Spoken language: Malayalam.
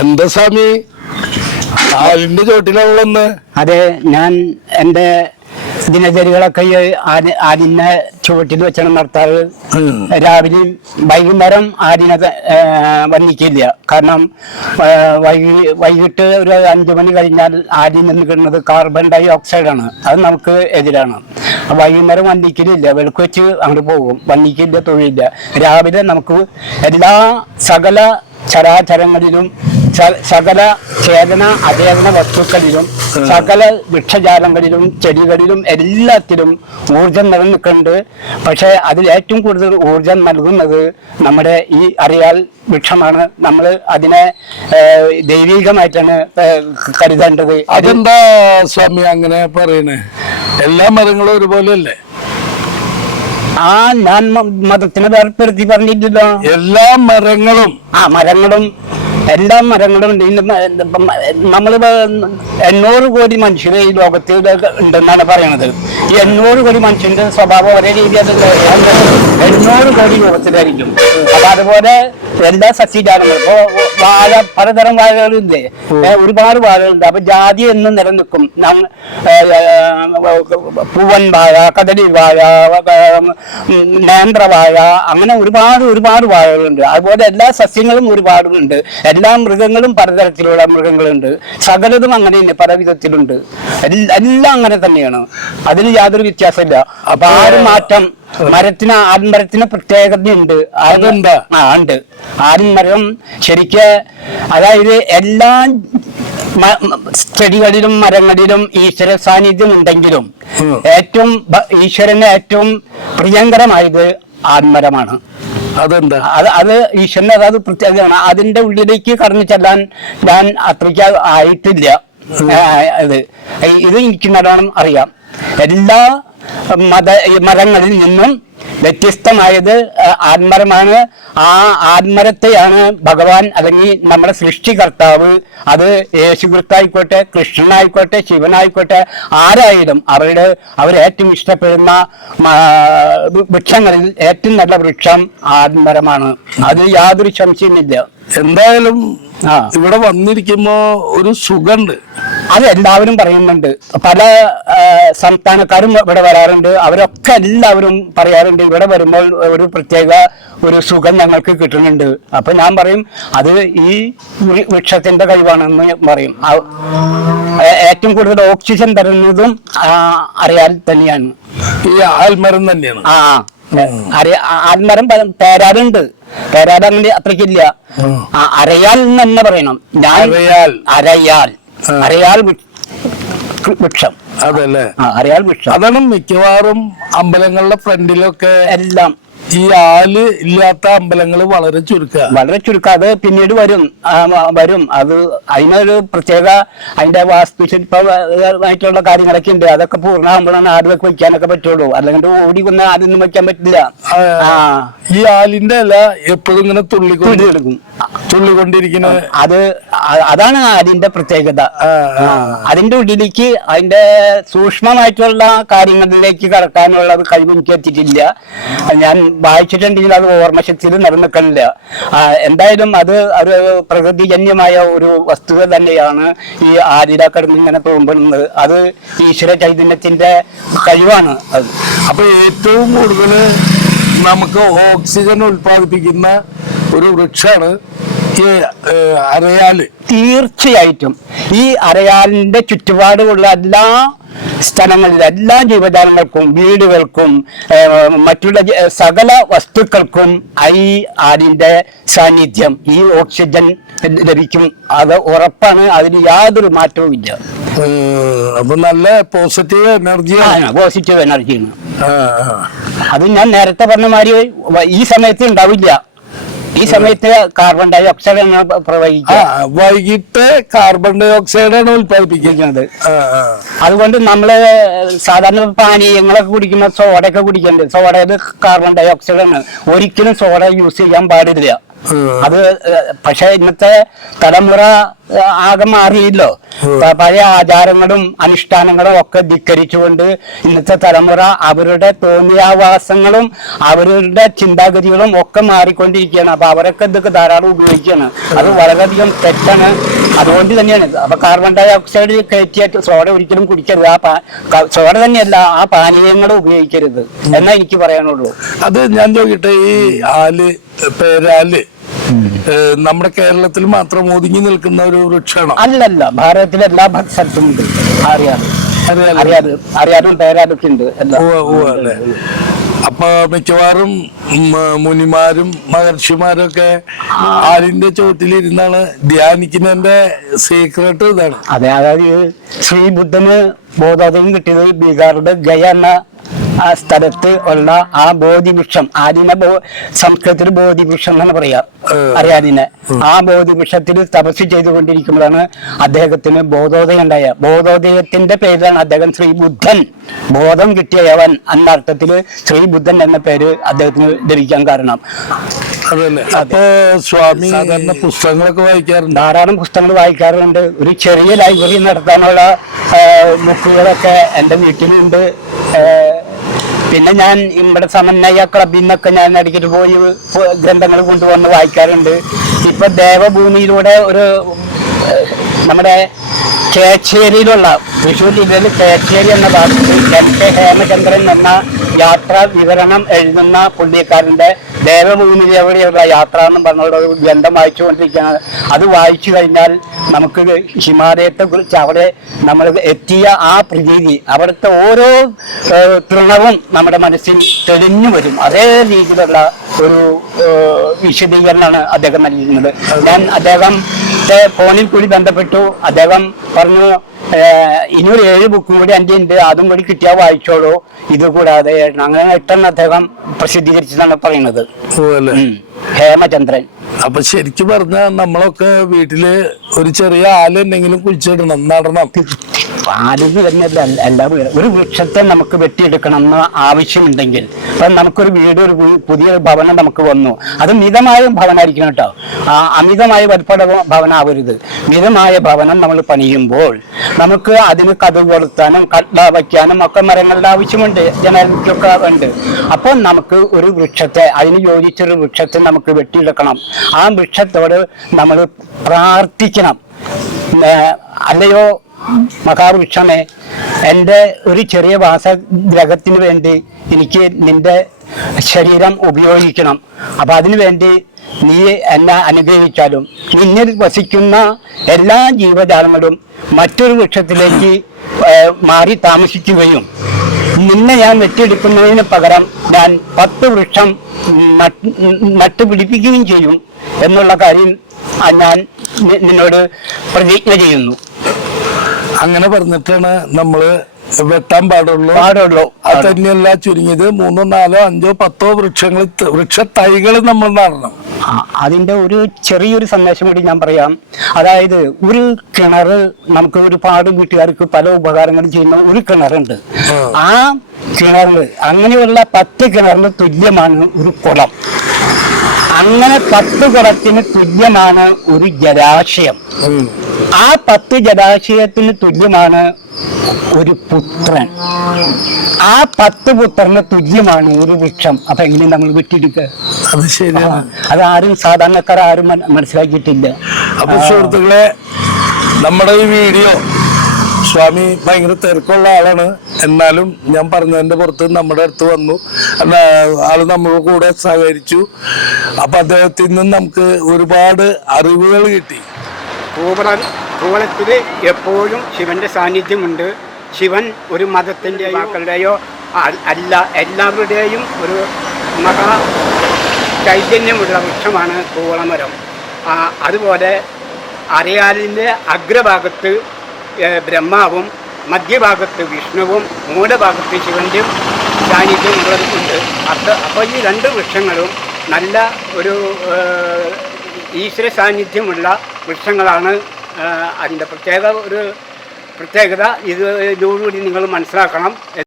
എന്താ സ്വാമി? ആലിന്റെ ചോട്ടിലാവുള്ളന്ന് അതെ ഞാൻ എന്റെ ദിനചര്യകളൊക്കെ ഈ ആദ്യ ആദ്യനെ ചുവട്ടിൽ വെച്ചാണ് നടത്താറ്. രാവിലെയും വൈകുന്നേരം ആദ്യനെ വന്നിക്കില്ല കാരണം വൈകിട്ട് ഒരു അഞ്ചു മണി കഴിഞ്ഞാൽ ആദ്യം നിന്ന് കിട്ടുന്നത് കാർബൺ ഡൈ ഓക്സൈഡ് ആണ്. അത് നമുക്ക് എതിരാണ്. വൈകുന്നേരം വന്നിക്കലില്ല വെളുക്ക് വെച്ച് അങ്ങോട്ട് പോകും. വന്നിക്കില്ല തൊഴിലില്ല. രാവിലെ നമുക്ക് എല്ലാ സകല ചരാചരങ്ങളിലും സകല ചേതന അചേതന വസ്തുക്കളിലും സകല വൃക്ഷജാലങ്ങളിലും ചെടികളിലും എല്ലാത്തിലും ഊർജം നിലനിൽക്കുന്നുണ്ട്. പക്ഷേ അതിൽ ഏറ്റവും കൂടുതൽ ഊർജം നൽകുന്നത് നമ്മുടെ ഈ അറിയാൽ വൃക്ഷമാണ്. നമ്മൾ അതിനെ ദൈവീകമായിട്ടാണ് കരുതേണ്ടത്. അതെന്താ സ്വാമി അങ്ങനെ പറയണേ? എല്ലാ മരങ്ങളും ഒരുപോലെ അല്ലേ ആ ഞാൻ മതത്തിനെ വേർപ്പെടുത്തി പറഞ്ഞില്ലല്ലോ എല്ലാ മരങ്ങളും. ആ മരങ്ങളും എല്ലാ മരങ്ങളും നമ്മൾ എണ്ണൂറ് കോടി മനുഷ്യർ ഈ ലോകത്തിൽ ഉണ്ടെന്നാണ് പറയുന്നത് ഈ എണ്ണൂറ് കോടി മനുഷ്യന്റെ സ്വഭാവം ഒരേ രീതി അത് എണ്ണൂറ് കോടി രൂപത്തിലായിരിക്കും. അപ്പൊ അതുപോലെ എല്ലാ സസ്യജാലങ്ങളും ഇപ്പൊ വാഴ പലതരം വാഴകളില്ലേ ഒരുപാട് വാഴകളുണ്ട്. അപ്പൊ ജാതി എന്നും നിലനിൽക്കും. പൂവൻ വാഴ കദലി വാഴ നേന്ത്ര വാഴ അങ്ങനെ ഒരുപാട് ഒരുപാട് വാഴകളുണ്ട്. അതുപോലെ എല്ലാ സസ്യങ്ങളും ഒരുപാടുണ്ട് എല്ലാ മൃഗങ്ങളും പലതരത്തിലുള്ള മൃഗങ്ങളുണ്ട്. സകലതും അങ്ങനെ തന്നെ പല വിധത്തിലുണ്ട്. എല്ലാം അങ്ങനെ തന്നെയാണ്. അതിന് യാതൊരു വ്യത്യാസമില്ല. അപ്പൊ ആ ഒരു മാറ്റം മരത്തിന് ആൺമരത്തിന് പ്രത്യേകതയുണ്ട്. അതുണ്ട്? ആ ഉണ്ട്. ആൺമരം ശരിക്ക് അതായത് എല്ലാ ചെടികളിലും മരങ്ങളിലും ഈശ്വര സാന്നിധ്യം ഉണ്ടെങ്കിലും ഏറ്റവും ഈശ്വരന് ഏറ്റവും പ്രിയങ്കരമായത് ആൺമരമാണ് അതെന്താ? അത് അത് ഈശ്വരന് അതായത് പ്രത്യേകതയാണ്. അതിന്റെ ഉള്ളിലേക്ക് കടന്നു ചെല്ലാൻ ഞാൻ അത്രയ്ക്ക് ആയിട്ടില്ല. ഇത്. ഇത് എനിക്ക് നല്ലോണം അറിയാം. എല്ലാ മത മതങ്ങളിൽ നിന്നും വ്യത്യസ്തമായത് ആത്മരമാണ്. ആ ആത്മരത്തെയാണ് ഭഗവാൻ അല്ലെങ്കിൽ നമ്മുടെ സൃഷ്ടികർത്താവ് അത് യേശുക്രിസ്തായിക്കോട്ടെ കൃഷ്ണനായിക്കോട്ടെ ശിവനായിക്കോട്ടെ ആരായാലും അവരുടെ അവരേറ്റവും ഇഷ്ടപ്പെടുന്ന വൃക്ഷങ്ങളിൽ ഏറ്റവും നല്ല വൃക്ഷം ആത്മരമാണ്. അത് യാതൊരു സംശയമില്ല എന്തായാലും ഇവിടെ വന്നിരിക്കുമ്പോ ഒരു സുഖണ്ട്. അത് എല്ലാവരും പറയുന്നുണ്ട്. പല സംസ്ഥാനക്കാരും ഇവിടെ വരാറുണ്ട്. അവരൊക്കെ എല്ലാവരും പറയാറുണ്ട് ഇവിടെ വരുമ്പോൾ ഒരു പ്രത്യേക ഒരു സുഖം ഞങ്ങൾക്ക് കിട്ടുന്നുണ്ട്. അപ്പൊ ഞാൻ പറയും അത് ഈ വൃക്ഷത്തിന്റെ കഴിവാണെന്ന് പറയും. ഏറ്റവും കൂടുതൽ ഓക്സിജൻ തരുന്നതും അറിയാൻ തന്നെയാണ്. ഈ ആൽമരം തന്നെയാണ്. ആ ആൽമരം പേരാറുണ്ട് പേരാട് അങ്ങനെ അത്രയ്ക്കില്ല. അരയാൽ എന്ന് തന്നെ പറയണം. ഞാൻ അരയാൽ. വൃക്ഷം. അതല്ലേ. അറിയാൽ വൃക്ഷം. അതാണ് മിക്കവാറും അമ്പലങ്ങളുടെ ഫ്രണ്ടിലൊക്കെ എല്ലാം. ഈ ആൽ ഇല്ലാത്ത അമ്പലങ്ങൾ വളരെ ചുരുക്ക വളരെ ചുരുക്കം. അത് പിന്നീട് വരും. വരും. അത് അതിനൊരു പ്രത്യേക അതിന്റെ വാസ്തുശില്പമായിട്ടുള്ള കാര്യങ്ങളൊക്കെ ഉണ്ട്. അതൊക്കെ പൂർണ അമ്പലമാണ്. ആദ്യമൊക്കെ വെക്കാനൊക്കെ പറ്റുള്ളൂ. അല്ലെങ്കിൽ ഓടി കൊന്ന് ആദ്യമൊന്നും വെക്കാൻ പറ്റില്ല. ആ. ഈ ആലിന്റെ ഇല എപ്പോഴും ഇങ്ങനെ തുള്ളിക്കൊണ്ടിരിക്കും തുള്ളിക്കൊണ്ടിരിക്കുന്ന അത് അതാണ് അതിന്റെ പ്രത്യേകത. അതിന്റെ ഉള്ളിലേക്ക് അതിന്റെ സൂക്ഷ്മമായിട്ടുള്ള കാര്യങ്ങളിലേക്ക് കടക്കാനുള്ള കഴിവ് എനിക്ക് എത്തിയിട്ടില്ല. ഞാൻ വായിച്ചിട്ടുണ്ടെങ്കിൽ അത് ഓർമ്മശക്തിയിൽ നിലനിൽക്കണില്ല. എന്തായാലും അത് ഒരു പ്രകൃതിജന്യമായ ഒരു വസ്തുത തന്നെയാണ് ഈ ആതിര കിടന്ന് ഇങ്ങനെ തോമ്പുന്നത് അത് ഈശ്വര ചൈതന്യത്തിന്റെ കഴിവാണ് അത്. അപ്പൊ ഏറ്റവും കൂടുതൽ നമുക്ക് ഓക്സിജൻ ഉൽപ്പാദിപ്പിക്കുന്ന ഒരു വൃക്ഷമാണ് അരയാൽ. തീർച്ചയായിട്ടും. ഈ അരയാലിന്റെ ചുറ്റുപാടുമുള്ള എല്ലാ സ്ഥലങ്ങളിൽ എല്ലാ ജീവജാലങ്ങൾക്കും വീടുകൾക്കും മറ്റുള്ള സകല വസ്തുക്കൾക്കും ഈ ആലിന്റെ സാന്നിധ്യം ഈ ഓക്സിജൻ ലഭിക്കും. അത് ഉറപ്പാണ്. അതിന് യാതൊരു മാറ്റവും ഇല്ല ഏഹ്, അപ്പൊ നല്ല പോസിറ്റീവ് എനർജിയാണ് പോസിറ്റീവ് എനർജിയാണ്. അത് ഞാൻ നേരത്തെ പറഞ്ഞ മാതിരി ഈ സമയത്ത് ഉണ്ടാവില്ല. ഈ സമയത്ത് കാർബൺ ഡൈ ഓക്സൈഡ് പ്രവഹിക്കുക. വൈകിട്ട് കാർബൺ ഡൈ ഓക്സൈഡ് ആണ് ഉത്പാദിപ്പിക്കുന്നത്. അതുകൊണ്ട് നമ്മൾ സാധാരണ പാനീയങ്ങളൊക്കെ കുടിക്കുന്ന സോഡയൊക്കെ കുടിക്കുന്നുണ്ട് സോഡയിൽ കാർബൺ ഡൈ ഓക്സൈഡ് ആണ്. ഒരിക്കലും സോഡ യൂസ് ചെയ്യാൻ പാടില്ല. അത് പക്ഷെ ഇന്നത്തെ തലമുറ ആകെ മാറിയില്ലോ. പഴയ ആചാരങ്ങളും അനുഷ്ഠാനങ്ങളും ഒക്കെ ധിക്കരിച്ചുകൊണ്ട് ഇന്നത്തെ തലമുറ അവരുടെ തോന്നിയാവാസങ്ങളും അവരുടെ ചിന്താഗതികളും ഒക്കെ മാറിക്കൊണ്ടിരിക്കുകയാണ്. അപ്പൊ അവരൊക്കെ ഇതൊക്കെ ധാരാളം ഉപയോഗിക്കുകയാണ്. അത് വളരെയധികം തെറ്റാണ്. അതുകൊണ്ട് തന്നെയാണ്. അപ്പൊ കാർബൺ ഡൈ ഓക്സൈഡ് കയറ്റിയായിട്ട് സോഡ ഒരിക്കലും കുടിക്കരുത്. ആ സോഡ തന്നെയല്ല ആ പാനീയങ്ങൾ ഉപയോഗിക്കരുത്. എന്നാ എനിക്ക് പറയാനുള്ളൂ. അത് ഞാൻ ചോദിക്കട്ടെ ഈ ആൽ പേരാൽ നമ്മുടെ കേരളത്തിൽ മാത്രം ഒതുങ്ങി നിൽക്കുന്ന ഒരു വൃക്ഷമാണ്? അല്ലല്ല ഭാരതത്തിലെ എല്ലാ ഭക്ഷണത്തും സ്ഥലത്തും ഉണ്ട്. ഉണ്ട്. എല്ലാം അല്ലേ? അപ്പൊ മിക്കവാറും മുനിമാരും മഹർഷിമാരൊക്കെ ആലിന്റെ ചോട്ടിലിരുന്നാണ് ധ്യാനിക്കുന്നതിന്റെ സീക്രട്ട് ഇതാണ്. അതെ അതായത് ശ്രീബുദ്ധന് ബോധോദയം കിട്ടിയത് ബീഹാറിന്റെ ഗയ എന്ന ആ സ്ഥലത്ത് ഉള്ള ആ ബോധിവൃക്ഷം ആദിന ബോ സംസ്കൃതത്തിൽ ബോധിവൃക്ഷം എന്നാണ് പറയാ അറിയാതിനെ. ആ ബോധിവൃക്ഷത്തിൽ തപസ് ചെയ്തുകൊണ്ടിരിക്കുമ്പോഴാണ് അദ്ദേഹത്തിന് ബോധോദയം ഉണ്ടായ ബോധോദയത്തിന്റെ പേരിലാണ് അദ്ദേഹം ശ്രീ ബുദ്ധൻ ബോധം കിട്ടിയവൻ എന്ന ശ്രീ ബുദ്ധൻ എന്ന പേര് അദ്ദേഹത്തിന് ലഭിക്കാൻ കാരണം. അപ്പോ സ്വാമി സാധാരണ പുസ്തകങ്ങളൊക്കെ വായിക്കാറുണ്ട്? ധാരാളം പുസ്തകങ്ങൾ വായിക്കാറുണ്ട്. ഒരു ചെറിയ ലൈബ്രറി നടത്താനുള്ള ബുക്കുകളൊക്കെ എന്റെ വീട്ടിലുണ്ട്. പിന്നെ ഞാൻ ഇവിടെ സമന്വയ ക്ലബിൽ നിന്നൊക്കെ ഞാൻ ഇടയ്ക്കിട്ട് പോയി ഗ്രന്ഥങ്ങൾ കൊണ്ടുവന്ന് വായിക്കാറുണ്ട്. ഇപ്പൊ ദേവഭൂമിയിലൂടെ ഒരു നമ്മുടെ കേച്ചേരിയിലുള്ള തൃശ്ശൂർ ജില്ലയിൽ കേച്ചേരി എന്ന ഭാഗത്ത് എം കെ ഹേമചന്ദ്രൻ എന്ന യാത്രാ വിവരണം എഴുതുന്ന പുള്ളിക്കാരന്റെ ദേവഭൂമിയിലെവിടെയുള്ള യാത്ര എന്നും പറഞ്ഞുള്ള ഗ്രന്ഥം വായിച്ചുകൊണ്ടിരിക്കുകയാണ്. അത് വായിച്ചു കഴിഞ്ഞാൽ നമുക്ക് ഹിമാലയത്തെ കുറിച്ച് അവിടെ നമ്മൾ എത്തിയ ആ പ്രതീതി അവിടുത്തെ ഓരോ തൃണവും നമ്മുടെ മനസ്സിൽ തെളിഞ്ഞു വരും. അതേ രീതിയിലുള്ള ഒരു വിശദീകരണമാണ് അദ്ദേഹം നൽകുന്നത് ഞാൻ അദ്ദേഹത്തെ ഫോണിൽ കൂടി ബന്ധപ്പെട്ടു. അദ്ദേഹം പറഞ്ഞു ഏഹ്, ഇനിയൊരു ഏഴ് ബുക്കും കൂടി എന്റെ ഉണ്ട്. അതും കൂടി കിട്ടിയാൽ വായിച്ചോളൂ. ഇത് കൂടാതെ അങ്ങനെ എട്ടെണ്ണം അദ്ദേഹം പ്രസിദ്ധീകരിച്ചതാണ് പറയുന്നത്. ഹേമചന്ദ്രൻ. അപ്പൊ ശരിക്കും പറഞ്ഞ നമ്മളൊക്കെ വീട്ടിൽ ഒരു ചെറിയ ആല എന്തെങ്കിലും കുഴിച്ചിടണം നടണം. ആലെന്ന് തന്നെയല്ല എല്ലാ ഒരു വൃക്ഷത്തെ നമുക്ക് വെട്ടിയെടുക്കണം എന്ന ആവശ്യമുണ്ടെങ്കിൽ ഇപ്പം നമുക്കൊരു വീട് ഒരു പുതിയ ഭവനം നമുക്ക് വന്നു. അത് മിതമായ ഭവനമായിരിക്കണം കേട്ടോ. അമിതമായ വലുപ്പട ഭവനാവരുത്. മിതമായ ഭവനം നമ്മൾ പണിയുമ്പോൾ നമുക്ക് അതിന് കഥ കൊളുത്താനും കട്ട വയ്ക്കാനും ഒക്കെ മരങ്ങളുടെ ആവശ്യമുണ്ട്. ജനങ്ങൾക്കൊക്കെ ഉണ്ട്. അപ്പോൾ നമുക്ക് ഒരു വൃക്ഷത്തെ അതിന് യോജിച്ചൊരു വൃക്ഷത്തെ നമുക്ക് വെട്ടിയെടുക്കണം. ആ വൃക്ഷത്തോട് നമ്മൾ പ്രാർത്ഥിക്കണം. അല്ലയോ മഹാവൃക്ഷമേ എന്റെ ഒരു ചെറിയ വാസഗ്രഹത്തിന് വേണ്ടി എനിക്ക് നിന്റെ ശരീരം ഉപയോഗിക്കണം. അപ്പൊ അതിനു വേണ്ടി നീ എന്നെ അനുഗ്രഹിച്ചാലും നിന്നിൽ വസിക്കുന്ന എല്ലാ ജീവജാലങ്ങളും മറ്റൊരു വൃക്ഷത്തിലേക്ക് മാറി താമസിക്കുകയും നിന്നെ ഞാൻ വെട്ടിയെടുക്കുന്നതിന് പകരം ഞാൻ പത്ത് വൃക്ഷം നട്ട് നട്ടുപിടിപ്പിക്കുകയും ചെയ്യും എന്നുള്ള കാര്യം ഞാൻ നിന്നോട് പ്രതിജ്ഞ ചെയ്യുന്നു. അങ്ങനെ പറഞ്ഞിട്ടാണ് നമ്മൾ വെട്ടാൻ പാടുള്ളൂ. പാടുള്ളൂ. അത് തന്നെയല്ല ചുരുങ്ങിയത് മൂന്നോ നാലോ അഞ്ചോ പത്തോ വൃക്ഷങ്ങൾ വൃക്ഷ തൈകൾ നമ്മൾ നടണം. ആ, അതിന്റെ ഒരു ചെറിയൊരു സന്ദേശം കൂടി ഞാൻ പറയാം. അതായത് ഒരു കിണർ നമുക്ക് ഒരുപാട് വീട്ടുകാർക്ക് പല ഉപകാരങ്ങളും ചെയ്യുന്ന ഒരു കിണറുണ്ട്. ആ. കിണറിന് അങ്ങനെയുള്ള പത്ത് കിണറിന് തുല്യമാണ് ഒരു കുളം. അങ്ങനെ പത്ത് കുളത്തിന് തുല്യമാണ് ഒരു ജലാശയം ആ പത്ത് ജലാശയത്തിന് തുല്യമാണ് ഒരു പുത്രൻ. ആ പത്ത് പുത്രന് തുല്യമാണ് ഒരു വൃക്ഷം. അപ്പൊ എങ്ങനെ നമ്മൾ വിട്ടിരിക്കുക അത് ശരിയാണ്. അത് ആരും സാധാരണക്കാർ ആരും മനസ്സിലാക്കിയിട്ടില്ല. അപ്പൊ സുഹൃത്തുക്കളെ നമ്മുടെ ഈ വീഡിയോ സ്വാമി ഭയങ്കര തിരക്കുള്ള ആളാണ്. എന്നാലും ഞാൻ പറഞ്ഞതിന്റെ പുറത്ത് നമ്മുടെ അടുത്ത് വന്നു. ആൾ നമ്മുടെ കൂടെ സഹകരിച്ചു. അപ്പൊ അദ്ദേഹത്തിൽ നിന്ന് നമുക്ക് ഒരുപാട് അറിവുകൾ കിട്ടി. കൂവളത്തിൽ എപ്പോഴും ശിവന്റെ സാന്നിധ്യമുണ്ട്. ശിവൻ ഒരു മതത്തിന്റെ മക്കളുടെയോ അല്ല എല്ലാവരുടെയും ഒരു മഹാ ചൈതന്യമുള്ള വൃക്ഷമാണ് കൂവളമരം അതുപോലെ അരയാലിന്റെ അഗ്രഭാഗത്ത് ബ്രഹ്മാവും മധ്യഭാഗത്ത് വിഷ്ണുവും മൂലഭാഗത്ത് ശിവന്റെയും സാന്നിധ്യം ഉള്ളതുകൊണ്ട് അത് അപ്പോൾ ഈ രണ്ട് വൃക്ഷങ്ങളും നല്ല ഒരു ഈശ്വര സാന്നിധ്യമുള്ള വൃക്ഷങ്ങളാണ്. അതിന്റെ പ്രത്യേക ഒരു പ്രത്യേകത ഇത് ഇതോടുകൂടി നിങ്ങൾ മനസ്സിലാക്കണം.